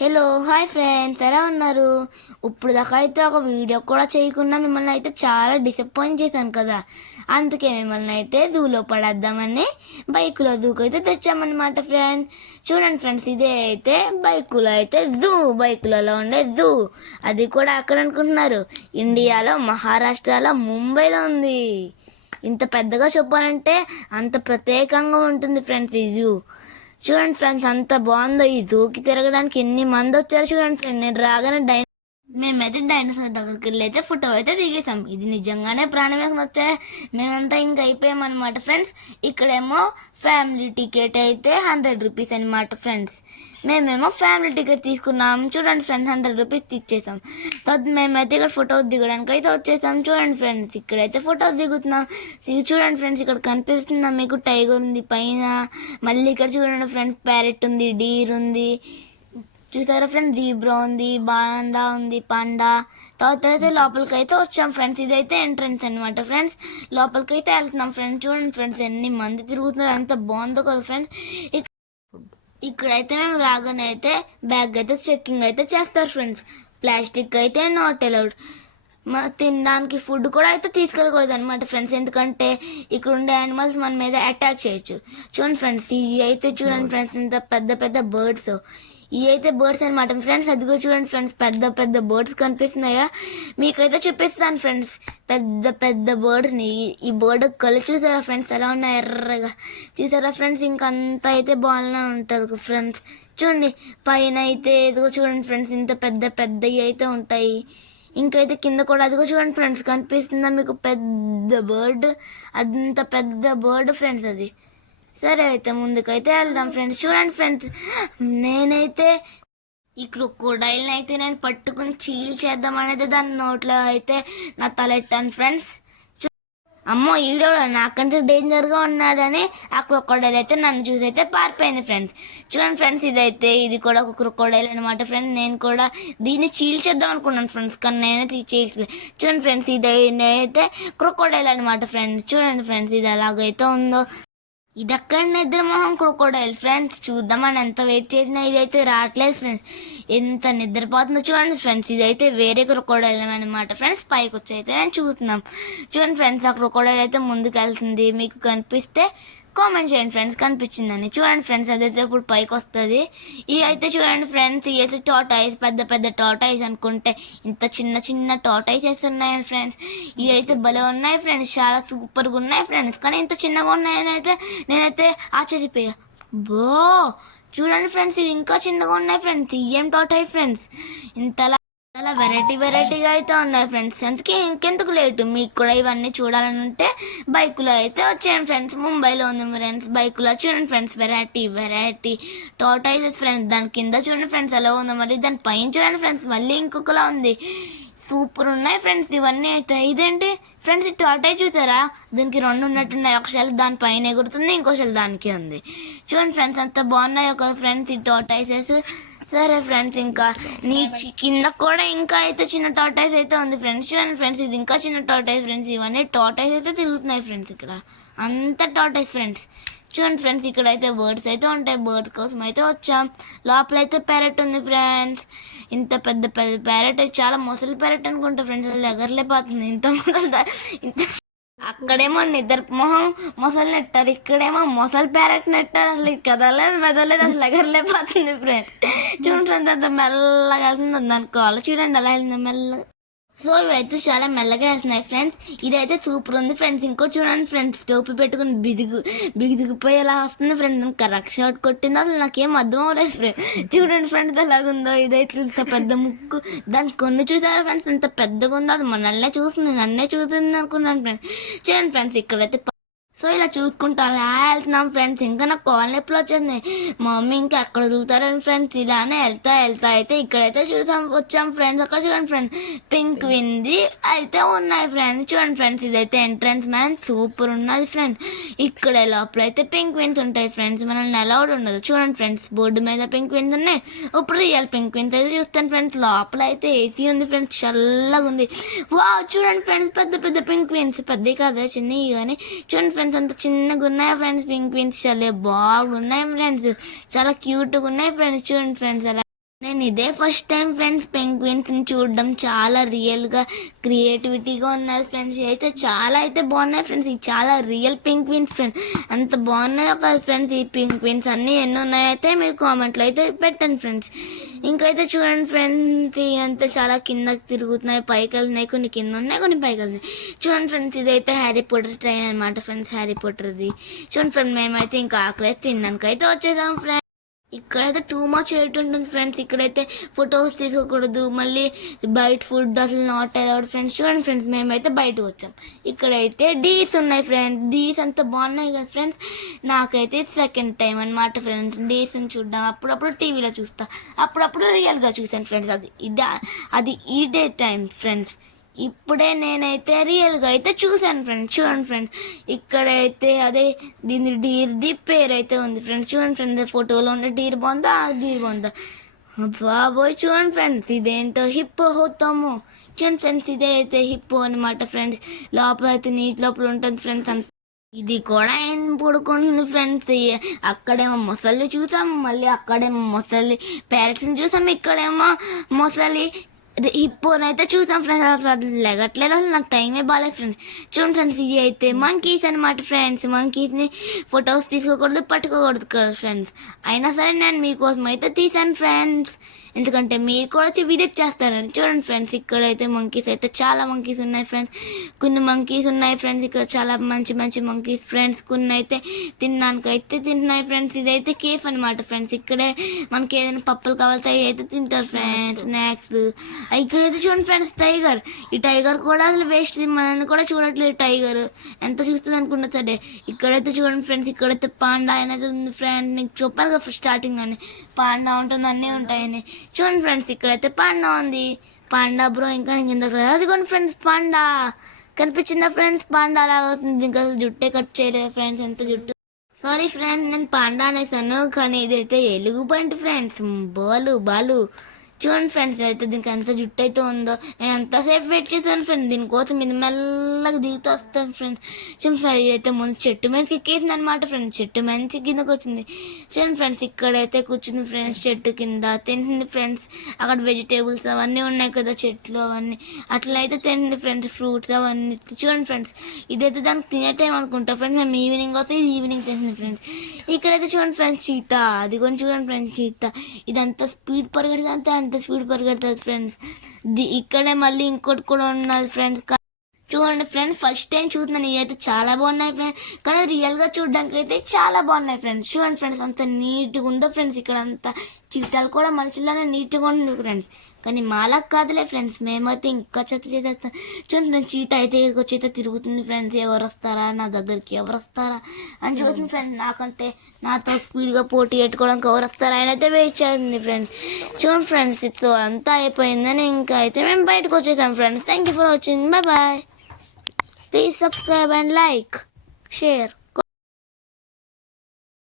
Hello hi friends, ఎలా ఉన్నారు? ఇప్పుడు దాకా అయితే ఒక వీడియో కూడా చేయకుండా మిమ్మల్ని అయితే చాలా డిసప్పాయింట్ చేశాను కదా. అందుకే మిమ్మల్ని అయితే జూలో పడేద్దామని బైకులో దూకైతే తెచ్చామన్నమాట ఫ్రెండ్స్. చూడండి ఫ్రెండ్స్, ఇదే అయితే బైకులో అయితే బైకులలో ఉండే జూ. అది కూడా అక్కడ అనుకుంటున్నారు, ఇండియాలో మహారాష్ట్రలో ముంబైలో ఉంది. ఇంత పెద్దగా చెప్పాలంటే అంత ప్రత్యేకంగా ఉంటుంది ఫ్రెండ్స్ ఈ జూ. చూడండి ఫ్రెండ్స్, అంత బాగుందో. ఈ జూకి తిరగడానికి ఎన్ని మంది వచ్చారు చూడండి ఫ్రెండ్. నేను రాగానే మేమైతే డైనోసార్ దగ్గరికి వెళ్ళి అయితే ఫోటో అయితే దిగేసాం. ఇది నిజంగానే ప్రాణమే వచ్చే. మేమంతా ఇంకా అయిపోయామన్నమాట ఫ్రెండ్స్. ఇక్కడేమో ఫ్యామిలీ టికెట్ అయితే 100 రూపీస్ అనమాట ఫ్రెండ్స్. మేమేమో ఫ్యామిలీ టికెట్ తీసుకున్నాం. చూడండి ఫ్రెండ్స్, 100 రూపీస్ ఇచ్చేసాం. మేమైతే ఇక్కడ ఫోటో దిగడానికి అయితే వచ్చేసాం. చూడండి ఫ్రెండ్స్, ఇక్కడైతే ఫోటో దిగుతున్నాం. చూడండి ఫ్రెండ్స్, ఇక్కడ కనిపిస్తుందా మీకు? టైగర్ ఉంది పైన. మళ్ళీ ఇక్కడ చూడండి ఫ్రెండ్స్, ప్యారెట్ ఉంది, డీర్ ఉంది. చూసారా ఫ్రెండ్స్, జీబ్రా ఉంది, బాండా ఉంది, పాండా. తర్వాత అయితే లోపలికి అయితే వచ్చాం ఫ్రెండ్స్. ఇదైతే ఎంట్రన్స్ అనమాట ఫ్రెండ్స్. లోపలికి అయితే వెళ్తున్నాం ఫ్రెండ్స్. చూడండి ఫ్రెండ్స్, ఎన్ని మంది తిరుగుతున్నారు, ఎంత బాగుందో కదా ఫ్రెండ్స్. ఇక్కడైతే మేము రాగానే అయితే బ్యాగ్ అయితే చెక్కింగ్ అయితే చేస్తారు ఫ్రెండ్స్. ప్లాస్టిక్ అయితే నాట్ అలౌడ్. తినడానికి ఫుడ్ కూడా అయితే తీసుకెళ్ళకూడదు అనమాట ఫ్రెండ్స్, ఎందుకంటే ఇక్కడ ఉండే యానిమల్స్ మన మీద అటాక్ చేయొచ్చు. చూడండి ఫ్రెండ్స్, ఇవి అయితే చూడండి ఫ్రెండ్స్, ఇంత పెద్ద పెద్ద బర్డ్స్. ఇవి అయితే బర్డ్స్ అనమాట ఫ్రెండ్స్. అదిగో చూడండి ఫ్రెండ్స్, పెద్ద పెద్ద బర్డ్స్ కనిపిస్తున్నాయా? మీకైతే చూపిస్తాను ఫ్రెండ్స్, పెద్ద పెద్ద బర్డ్స్ని. ఈ బర్డ్ కళ్ళు చూసారా ఫ్రెండ్స్, ఎలా ఉన్నాయి ఎర్రగా? చూసారా ఫ్రెండ్స్, ఇంకంతా అయితే బాగానే ఉంటుంది ఫ్రెండ్స్. చూడండి పైన అయితే ఇదిగో చూడండి ఫ్రెండ్స్, ఇంత పెద్ద పెద్దవి అయితే ఉంటాయి. ఇంకైతే కింద కూడా అదిగో చూడండి ఫ్రెండ్స్, కనిపిస్తుందా మీకు? పెద్ద బర్డ్, అంత పెద్ద బర్డ్ ఫ్రెండ్స్ అది. సరే అయితే ముందుకైతే వెళ్దాం ఫ్రెండ్స్. చూడండి ఫ్రెండ్స్, నేనైతే ఈ క్రొకోడైల్ని అయితే నేను పట్టుకుని చీల్ చేద్దాం అనేది దాని నోట్లో అయితే నా తలెట్టాను ఫ్రెండ్స్. అమ్మో, ఈడో నాకంటే డేంజర్గా ఉన్నాడని ఆ క్రొకోడైల్ అయితే నన్ను చూసి అయితే పారిపోయింది ఫ్రెండ్స్. చూడండి ఫ్రెండ్స్, ఇది కూడా ఒక క్రొకోడైల్ అనమాట ఫ్రెండ్స్. నేను కూడా దీన్ని చీల్చేద్దాం అనుకున్నాను ఫ్రెండ్స్, కానీ నేనైతే చీల్చలేదు. చూడండి ఫ్రెండ్స్, అయితే క్రొకోడైల్ అనమాట ఫ్రెండ్స్. చూడండి ఫ్రెండ్స్, ఇది ఎలాగైతే ఉందో. ఇది అక్కడ నిద్ర మొహం క్రొకోడైల్ ఫ్రెండ్స్. చూద్దామని ఎంత వెయిట్ చేసినా ఇదైతే రావట్లేదు ఫ్రెండ్స్. ఎంత నిద్రపోతుందో చూడండి ఫ్రెండ్స్. ఇదైతే వేరే క్రొకోడైల్ అనమాట ఫ్రెండ్స్. పైకి వచ్చి అయితే నేను చూస్తున్నాం. చూడండి ఫ్రెండ్స్, ఆ క్రొకోడైల్ అయితే ముందుకు వెళ్తుంది. మీకు కనిపిస్తే కామెంట్ చేయండి ఫ్రెండ్స్, కనిపించిందని. చూడండి ఫ్రెండ్స్, అదైతే ఇప్పుడు పైకి వస్తుంది. ఇవి అయితే చూడండి ఫ్రెండ్స్, ఇవి అయితే టాటాయిస్, పెద్ద పెద్ద టాటాయిస్ అనుకుంటే ఇంత చిన్న చిన్న టాటాయిసెస్ ఉన్నాయి ఫ్రెండ్స్. ఇవి అయితే భలే ఉన్నాయి ఫ్రెండ్స్, చాలా సూపర్గా ఉన్నాయి ఫ్రెండ్స్. కానీ ఇంత చిన్నగా ఉన్నాయని అయితే నేనైతే ఆశ్చర్యపోయా. బో చూడండి ఫ్రెండ్స్, ఇది ఇంకా చిన్నగా ఉన్నాయి ఫ్రెండ్స్. ఏం టాటాయి ఫ్రెండ్స్, ఇంతలా చాలా వెరైటీగా అయితే ఉన్నాయి ఫ్రెండ్స్. అందుకే ఇంకెందుకు లేటు, మీకు కూడా ఇవన్నీ చూడాలని ఉంటే బైకులో అయితే వచ్చేయండి ఫ్రెండ్స్. ముంబైలో ఉంది ఫ్రెండ్స్ బైకులో. చూడండి ఫ్రెండ్స్, వెరైటీ టాటాయిసెస్ ఫ్రెండ్స్. దాని కింద చూడండి ఫ్రెండ్స్ ఎలా ఉందో, మళ్ళీ దాని పైన చూడండి ఫ్రెండ్స్, మళ్ళీ ఇంకొకలా ఉంది. సూపర్ ఉన్నాయి ఫ్రెండ్స్ ఇవన్నీ అయితే. ఇదేంటి ఫ్రెండ్స్, ఈ టాటాయి చూసారా? దీనికి 2 ఉన్నట్టున్నాయి. ఒకసారి దాని పైన ఎగురుతుంది, ఇంకోసారి దానికి ఉంది. చూడండి ఫ్రెండ్స్, అంత బాగున్నాయి ఒక ఫ్రెండ్స్ ఈ టాటాయిసెస్. సరే ఫ్రెండ్స్, ఇంకా కింద కూడా ఇంకా అయితే చిన్న టాటాయిస్ అయితే ఉంది ఫ్రెండ్స్. చూడండి ఫ్రెండ్స్, ఇది ఇంకా చిన్న టాటాయిస్ ఫ్రెండ్స్. ఇవన్నీ టాటాయిస్ అయితే తిరుగుతున్నాయి ఫ్రెండ్స్. ఇక్కడ అంత టాటాయిస్ ఫ్రెండ్స్. చూడండి ఫ్రెండ్స్, ఇక్కడైతే బర్డ్స్ అయితే ఉంటాయి. బర్డ్స్ కోసం అయితే వచ్చాం. లోపలైతే ప్యారెట్ ఉంది ఫ్రెండ్స్. ఇంత పెద్ద పెద్ద ప్యారెట్, చాలా ముసలి ప్యారెట్ అనుకుంటా ఫ్రెండ్స్. అసలు ఎగరలేకపోతుంది, ఇంత అక్కడేమో నిద్ర మొహం మొసలు నెట్టారు, ఇక్కడేమో మొసలు ప్యారెట్ నెట్టారు. అసలు కదలేదు మెదలేదు, అసలు ఎగరలేకపోతుంది ఫ్రెండ్స్. చూడండి ఫ్రెండ్స్, అంత మెల్లగా వెళ్తుంది అనుకోవాలి. చూడండి అలా వెళ్ళింది మెల్లగా. సో ఇవైతే చాలా మెల్లగా వెళ్తున్నాయి ఫ్రెండ్స్. ఇదైతే సూపర్ ఉంది ఫ్రెండ్స్. ఇంకోటి చూడండి ఫ్రెండ్స్, టోపీ పెట్టుకుని బిగుదిగిపోయి ఎలా వస్తుంది ఫ్రెండ్స్. కరెక్ట్ షాట్ కొట్టిందో అసలు నాకేం అర్థం అవ్వలేదు ఫ్రెండ్స్. చూడండి ఫ్రెండ్స్ ఎలాగుందో. ఇదైతే ఇంత పెద్ద ముక్కు, దాని కొన్ని చూసారా ఫ్రెండ్స్, ఇంత పెద్దగా ఉందో. అది నన్నే చూస్తుంది అనుకున్నాను ఫ్రెండ్స్. చూడండి ఫ్రెండ్స్, ఇక్కడైతే సో ఇలా చూసుకుంటా అలా వెళ్తున్నాం ఫ్రెండ్స్. ఇంకా నాకు కాల్ నొప్పులు వచ్చేసింది. మా మమ్మీ ఇంకా ఎక్కడ చూస్తారని ఫ్రెండ్స్ ఇలానే వెళ్తా అయితే ఇక్కడైతే వచ్చాం ఫ్రెండ్స్. అక్కడ చూడండి ఫ్రెండ్స్, పింక్ వింది అయితే ఉన్నాయి ఫ్రెండ్స్. చూడండి ఫ్రెండ్స్, ఇదైతే ఎంట్రన్స్ మ్యాన్ సూపర్ ఉన్నది ఫ్రెండ్స్. ఇక్కడ లోపల అయితే పింక్ విన్స్ ఉంటాయి ఫ్రెండ్స్, మనల్ని అలౌడ్ ఉండదు. చూడండి ఫ్రెండ్స్, బోర్డు మీద పింక్ విన్స్ ఉన్నాయి. ఇప్పుడు రియల్ పింక్ విన్స్ అయితే చూస్తాను ఫ్రెండ్స్. లోపల అయితే ఏసీ ఉంది ఫ్రెండ్స్, చల్లగా ఉంది. వా చూడండి ఫ్రెండ్స్, పెద్ద పెద్ద పింక్ విన్స్, పెద్దవి కాదా చిన్నవి కానీ. చూడండి ఫ్రెండ్స్, అంత చిన్నగా ఉన్నాయి ఫ్రెండ్స్ పింక్ విన్స్. చాలా బాగున్నాయి ఫ్రెండ్స్, చాలా క్యూట్గా ఉన్నాయి ఫ్రెండ్స్. చూడండి ఫ్రెండ్స్, అలా నేను ఇదే ఫస్ట్ టైం ఫ్రెండ్స్ పెంగ్విన్స్ చూడడం. చాలా రియల్గా క్రియేటివిటీగా ఉన్నది ఫ్రెండ్స్. అయితే చాలా అయితే బాగున్నాయి ఫ్రెండ్స్. ఇది చాలా రియల్ పెంగ్విన్స్ ఫ్రెండ్స్. అంత బాగున్నాయో కదా ఫ్రెండ్స్ ఈ పెంగ్విన్స్ అన్నీ. ఎన్ని ఉన్నాయో అయితే మీరు కామెంట్లో అయితే పెట్టండి ఫ్రెండ్స్. ఇంకైతే చూడండి ఫ్రెండ్స్, అంతా చాలా కిందకి తిరుగుతున్నాయి, పైకి వెళ్తున్నాయి, కొన్ని కింద ఉన్నాయి, కొన్ని పైకి వెళ్తున్నాయి. చూడండి ఫ్రెండ్స్, ఇదైతే హ్యారీ పోటర్ ట్రైన్ అనమాట ఫ్రెండ్స్, హ్యారీ పోటర్ది. చూడండి ఫ్రెండ్, మేమైతే ఇంకా ఆకలి తినడానికి అయితే వచ్చేసాం ఫ్రెండ్స్. ఇక్కడైతే టూ మచ్ రేట్ ఉంటుంది ఫ్రెండ్స్. ఇక్కడైతే ఫొటోస్ తీసుకోకూడదు, మళ్ళీ బయట ఫుడ్ అసలు నాట్ అలౌడ్ ఫ్రెండ్స్. చూడండి ఫ్రెండ్స్, మేమైతే బయటకు వచ్చాం. ఇక్కడైతే డీస్ ఉన్నాయి ఫ్రెండ్స్. డీస్ అంత బాగున్నాయి కదా ఫ్రెండ్స్. నాకైతే సెకండ్ టైం అనమాట ఫ్రెండ్స్ డీస్ని చూడడం. అప్పుడప్పుడు టీవీలో చూస్తా, అప్పుడప్పుడు రియల్గా చూసాను ఫ్రెండ్స్. అది ఈ డే టైం ఫ్రెండ్స్. ఇప్పుడే నేనైతే రియల్గా అయితే చూశాను ఫ్రెండ్స్. చూడండి ఫ్రెండ్స్, ఇక్కడైతే అదే దీని డీర్ది పేరు అయితే ఉంది ఫ్రెండ్స్. చూడండి ఫ్రెండ్స్, ఫోటోలో ఉన్న డీర్ బాగుందా, ఆ డీర్ బాగుందా, బాబోయ్. చూడండి ఫ్రెండ్స్, ఇదేంటో హిప్పో హోతాము. చూడండి ఫ్రెండ్స్, ఇదే అయితే హిప్పో అనమాట ఫ్రెండ్స్. లోపల అయితే నీటి లోపల ఉంటుంది ఫ్రెండ్స్. అంత ఇది కూడా ఏం పడుకుంటుంది ఫ్రెండ్స్. అక్కడేమో మొసళ్ళు చూసాం, మళ్ళీ అక్కడేమో మొసలి ప్యారెట్స్ని చూసాం, ఇక్కడేమో మొసలి హిప్పోనైతే చూసాం ఫ్రెండ్స్. అసలు అది లెగట్లేదు, అసలు నాకు టైమే బాగాలేదు ఫ్రెండ్స్. చూడండి ఫ్రెండ్స్, ఇది అయితే మంకీస్ అనమాట ఫ్రెండ్స్. మంకీస్ని ఫొటోస్ తీసుకోకూడదు, పట్టుకోకూడదు కదా ఫ్రెండ్స్. అయినా సరే నేను మీకోసం అయితే తీసాను ఫ్రెండ్స్, ఎందుకంటే మీరు కూడా వచ్చి విజిట్ చేస్తారని. చూడండి ఫ్రెండ్స్, ఇక్కడైతే మంకీస్ అయితే చాలా మంకీస్ ఉన్నాయి ఫ్రెండ్స్. కొన్ని మంకీస్ ఉన్నాయి ఫ్రెండ్స్ ఇక్కడ, చాలా మంచి మంచి మంకీస్ ఫ్రెండ్స్. కొన్ని అయితే తినడానికైతే తింటున్నాయి ఫ్రెండ్స్. ఇదైతే కేఫ్ అనమాట ఫ్రెండ్స్. ఇక్కడే మనకి ఏదైనా పప్పులు కావాలితే అవి అయితే తింటారు ఫ్రెండ్స్, స్నాక్స్. ఇక్కడైతే చూడండి ఫ్రెండ్స్, టైగర్. ఈ టైగర్ కూడా అసలు వేస్ట్, మనల్ని కూడా చూడట్లేదు టైగర్. ఎంత చూస్తుంది అనుకున్నా సరే. ఇక్కడైతే చూడండి ఫ్రెండ్స్, ఇక్కడైతే పాండా అనేది ఉంది ఫ్రెండ్స్. నీకు చెప్పారు కదా స్టార్టింగ్ అని, పాండా ఉంటుంది, అన్నీ ఉంటాయని. చూడండి ఫ్రెండ్స్, ఇక్కడైతే పాండా ఉంది. పాండా బ్రో, ఇంకా ఇంకొక అదిగోండి ఫ్రెండ్స్, పాండా కనిపించిందా ఫ్రెండ్స్. పాండా అలా అవుతుంది, ఇంకా జుట్టే కట్ చేయలేదు ఫ్రెండ్స్. ఎంత జుట్టు, సారీ ఫ్రెండ్స్, నేను పాండా అనేసాను, కానీ ఇదైతే ఎలుగు బంటి ఫ్రెండ్స్. బాలు చూడండి ఫ్రెండ్స్, అయితే దీనికి ఎంత జుట్టు అయితే ఉందో. నేను ఎంతసేపు వెయిట్ చేశాను ఫ్రెండ్స్ దీనికోసం. ఇది మెల్లగా దిగుతూ వస్తాను ఫ్రెండ్స్. చూడండి ఫ్రెండ్స్, ఇదైతే ముందు చెట్టు మీదకి ఎక్కేసింది అనమాట ఫ్రెండ్స్. చెట్టు మంచి కిందకి వచ్చింది. చూడండి ఫ్రెండ్స్, ఇక్కడైతే కూర్చుంది ఫ్రెండ్స్ చెట్టు కింద, తింటుంది ఫ్రెండ్స్. అక్కడ వెజిటేబుల్స్ అవన్నీ ఉన్నాయి కదా చెట్లు, అవన్నీ అట్లా అయితే తింటుంది ఫ్రెండ్స్, ఫ్రూట్స్ అవన్నీ. చూడండి ఫ్రెండ్స్, ఇదైతే దానికి తినే టైం అనుకుంటా ఫ్రెండ్స్. మేము ఈవినింగ్ వస్తే ఈవినింగ్ తింటుంది ఫ్రెండ్స్. ఇక్కడైతే చూడండి ఫ్రెండ్స్, చీత. అది కూడా చూడండి ఫ్రెండ్స్, చీత. ఇదంతా స్పీడ్ పరిగెడుతుంది, అంత స్పీడ్ పరిగెడుతుంది ఫ్రెండ్స్. ఇక్కడే మళ్ళీ ఇంకోటి కూడా ఉన్నది ఫ్రెండ్స్. చూడండి ఫ్రెండ్స్, ఫస్ట్ టైం చూస్తున్నాను. ఇవైతే చాలా బాగున్నాయి ఫ్రెండ్స్, కానీ రియల్గా చూడడానికి అయితే చాలా బాగున్నాయి ఫ్రెండ్స్. చూడండి ఫ్రెండ్స్, అంత నీట్గా ఉందో ఫ్రెండ్స్. ఇక్కడ అంతా చీతాలు కూడా మనుషుల్లానే నీట్గా ఉంది ఫ్రెండ్స్, కానీ మాలా కాదులే ఫ్రెండ్స్. మేమైతే ఇంకా చెత్త చేసేస్తాం. చూడండి ఫ్రెండ్స్, చీత అయితే ఇక్కడికి వచ్చి అయితే తిరుగుతుంది ఫ్రెండ్స్. ఎవరు వస్తారా నా దగ్గరికి, ఎవరు వస్తారా అని చూస్తుంది ఫ్రెండ్స్. నాకంటే నాతో స్పీడ్గా పోటీ పెట్టుకోవడానికి ఎవరు వస్తారా అని అయితే వెయిట్ చేస్తుంది ఫ్రెండ్స్. చూడండి ఫ్రెండ్స్, సో అంతా అయిపోయిందని ఇంకా అయితే మేము బయటకు వచ్చేసాం friends. Thank you for watching, bye bye. Please subscribe and like, share.